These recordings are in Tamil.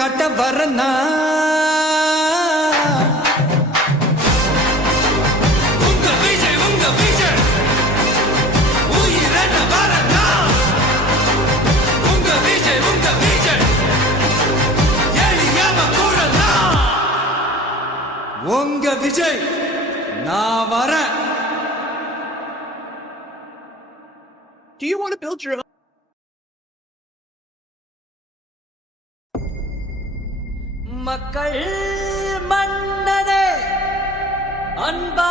காட்ட வரனா உங்க விஜய் நான் வரேன். Do you want to build your own? மக்கள் மன்னதே அன்பா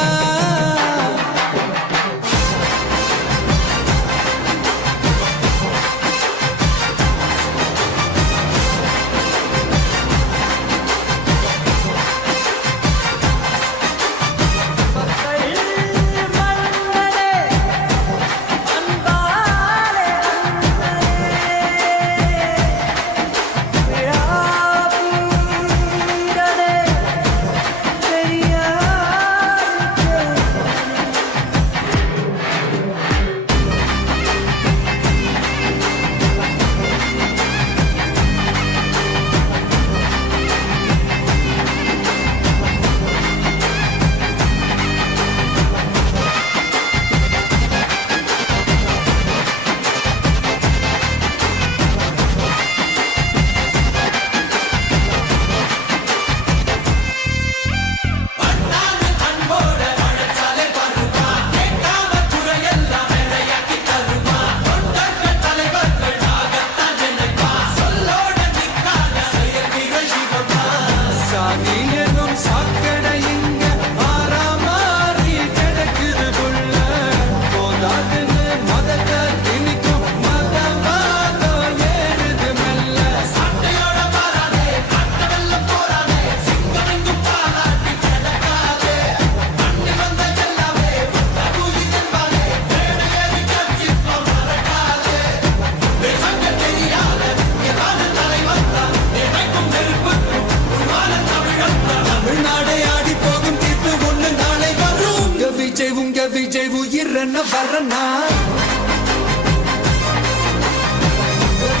பண்ண வரனா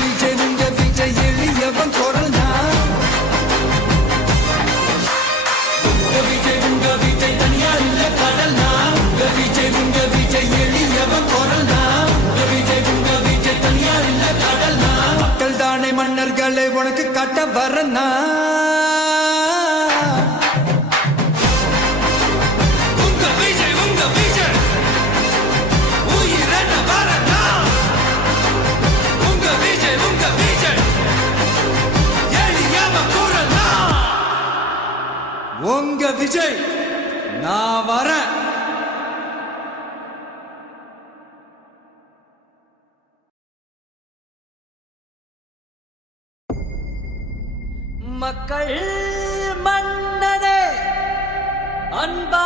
விஜய் உங்க விஜய் எளியவன் குரல்னா? உங்க விஜய் உங்க விஜய் தனியார் இல்ல கடல்னா? உங்க விஜய் உங்க விஜய் எளியவன் குரல்னா? உங்க விஜய் உங்க விஜய் தனியார் இல்ல கடல்னா? மக்கள் தானே மன்னர்களை உனக்கு கட்ட வரனா விஜய் நான் வரேன். மக்கள் மன்னனே அன்பா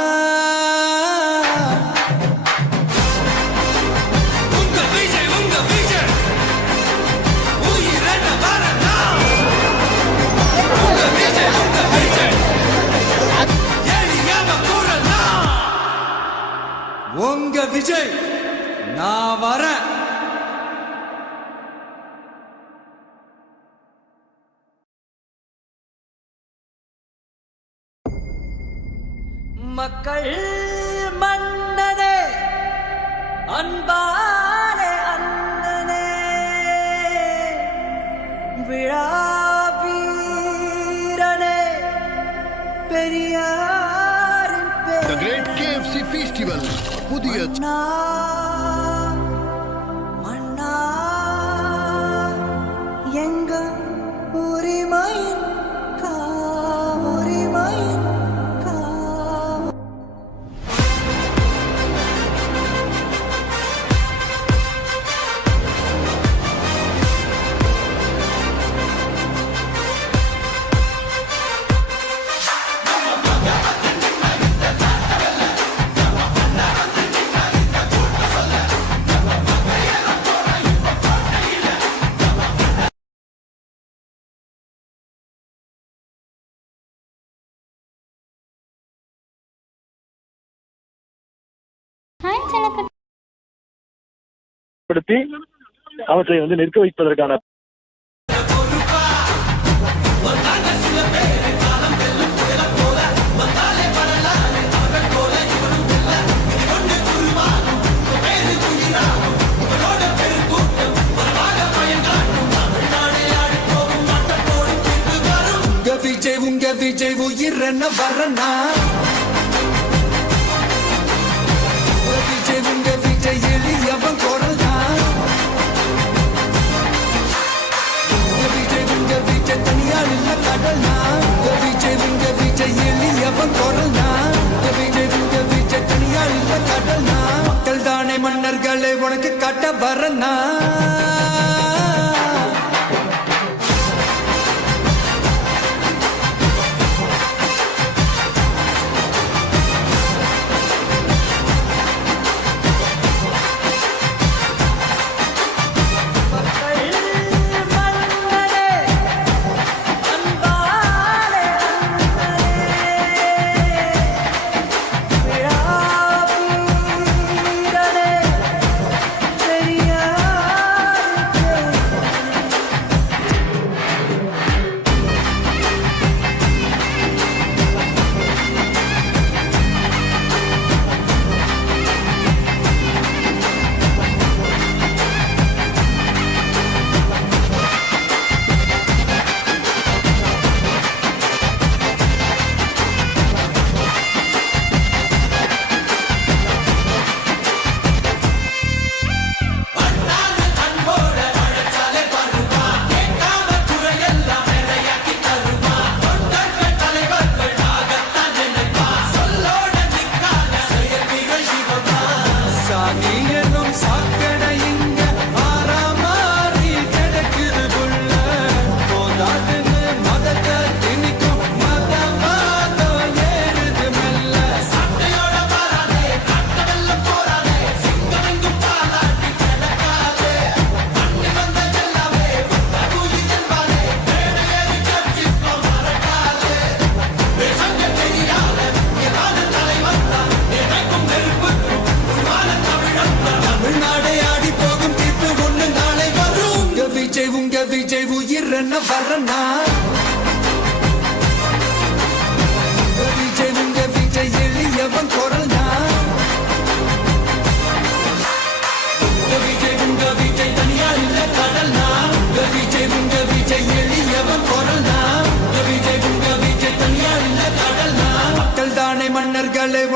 விஜய் நான் வரேன். மக்கள் மன்னனே அன்பானே அண்ணனே விழா வீரனே பெரியாரின் பெரிய The Great KFC budur. பயன்படுத்தி அவற்றை வந்து நிற்க வைப்பதற்கான விஜய் உங்க விஜய் உயிர் என்ன வரனா உனக்கு கட்ட வரனா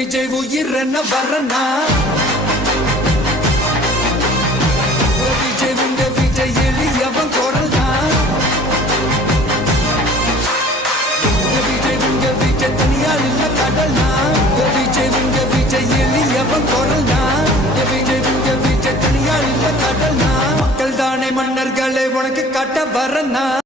விஜய் உங்க உயிர் என்ன வரனா விஜய் உங்க விஜய் எளியவன் குரல் தான் விஜய் உங்க விஜய் தனியால் இல்ல கடல் தான் விஜய் உங்க விஜய் எளியவன் குரல் தான் விஜய் உங்க விஜய் தனியால் இல்ல கடல் தான் மக்கள் தானே மன்னர்களை உனக்கு கட்ட வரனா